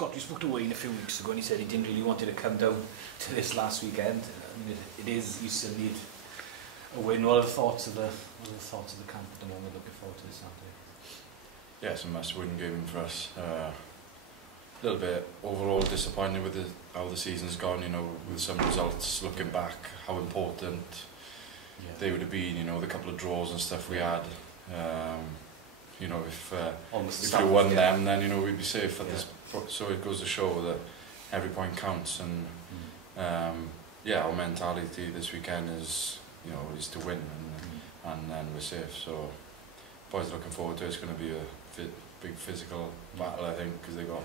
Scott, you spoke to Wayne a few weeks ago and he said he didn't really want you to come down to this last weekend. I mean, it is, you still need a win. What are the thoughts of the camp at the moment? Looking forward to this Saturday. Yeah, it's a must-win game for us. A little bit overall disappointed with how the season's gone, you know, with some results looking back, how important they would have been, you know, the couple of draws and stuff we had. You know, if we won them, then, you know, we'd be safe at this. So it goes to show that every point counts, and yeah, our mentality this weekend is, you know, is to win, and then we're safe. So boys looking forward to it. It's going to be a big physical battle, I think, because they got.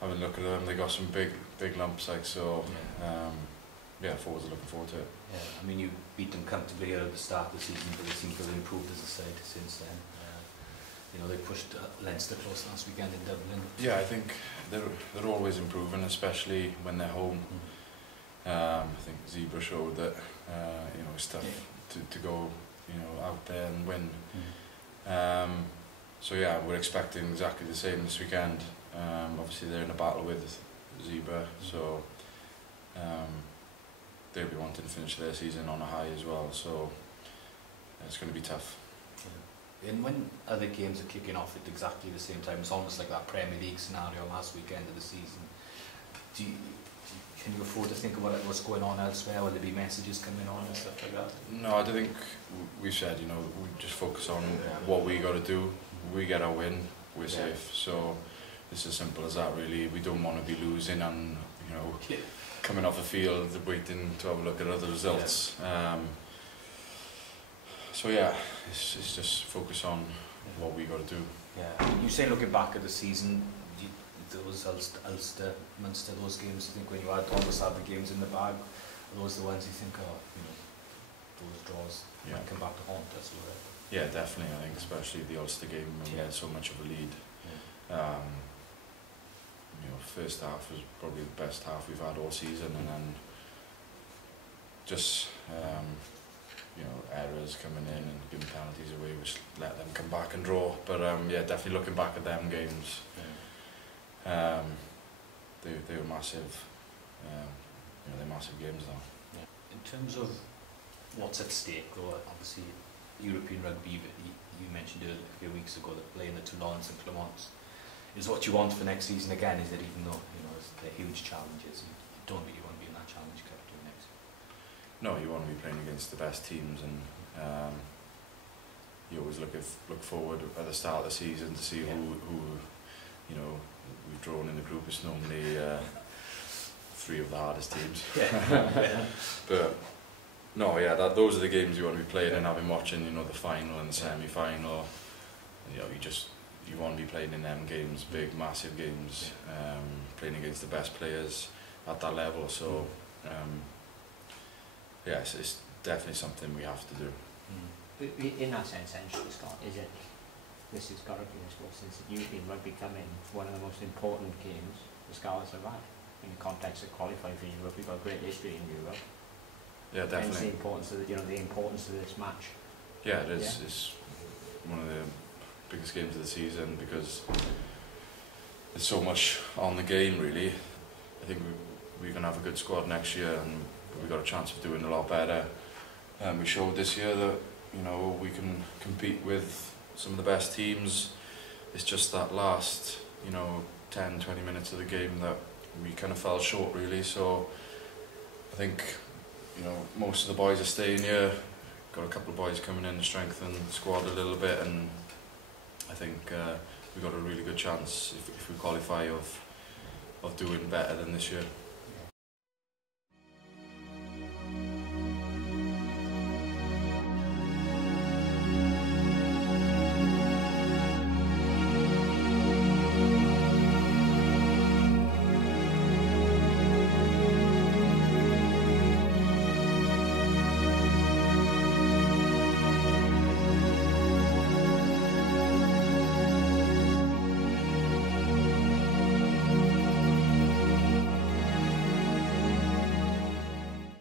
Having a look at them, they got some big lumps, like, so. Yeah, forwards are looking forward to it. Yeah, I mean, you beat them comfortably here at the start of the season, but they seem to have improved as a side since then. You know, they pushed Leinster close last weekend in Dublin. Yeah, I think they're always improving, especially when they're home. I think Zebra showed that you know, it's tough to go, you know, out there and win. So yeah, we're expecting exactly the same this weekend. Obviously they're in a battle with Zebra, so they'll be wanting to finish their season on a high as well, so it's going to be tough. And when other games are kicking off at exactly the same time, it's almost like that Premier League scenario last weekend of the season. Can you afford to think about what's going on elsewhere? Will there be messages coming on and stuff like that? No, I don't think we've said, you know, we just focus on what we got to do. We get our win, we're safe. So it's as simple as that, really. We don't want to be losing and, you know, coming off the field waiting to have a look at other results. So yeah, it's just focus on what we got to do. Yeah, you say looking back at the season, those Ulster, Munster, those games, I think when you had almost had the games in the bag, are those the ones you think, oh, you know, those draws might come back to haunt us? Yeah, definitely. I think especially the Ulster game when we had so much of a lead. You know, first half was probably the best half we've had all season, and then just you know, errors coming in and giving penalties away, which let them come back and draw. But yeah, definitely looking back at them games, they were massive. You know, they're massive games now. Yeah. In terms of what's at stake, though, obviously European rugby, you mentioned it a few weeks ago, that playing the Toulons and Clermonts is what you want for next season again. Is that even though, you know, they're huge challenges, you don't really want to be in that Challenge Cup next? No, you want to be playing against the best teams, and you always look forward at the start of the season to see who you know, we've drawn in the group. It's normally 3 of the hardest teams. But no, yeah, those are the games you want to be playing and having watching, you know, the final and the semi-final. You know, you want to be playing in them games, big, massive games, playing against the best players at that level. So, yes, it's definitely something we have to do. In that sense, Scott, this has got to be, I suppose, since European rugby come in, one of the most important games the Scarlets have had in the context of qualifying for Europe. We've got a great history in Europe. Yeah, definitely. Hence the importance of the importance of this match. Yeah, it is. It's one of the biggest games of the season because there's so much on the game, really. I think we're going to have a good squad next year, and we've got a chance of doing a lot better. We showed this year that, you know, we can compete with some of the best teams. It's just that last, you know, 10-20 minutes of the game that we kind of fell short, really. So I think, you know, most of the boys are staying here. Got a couple of boys coming in to strengthen the squad a little bit, and I think we've got a really good chance if we qualify of doing better than this year.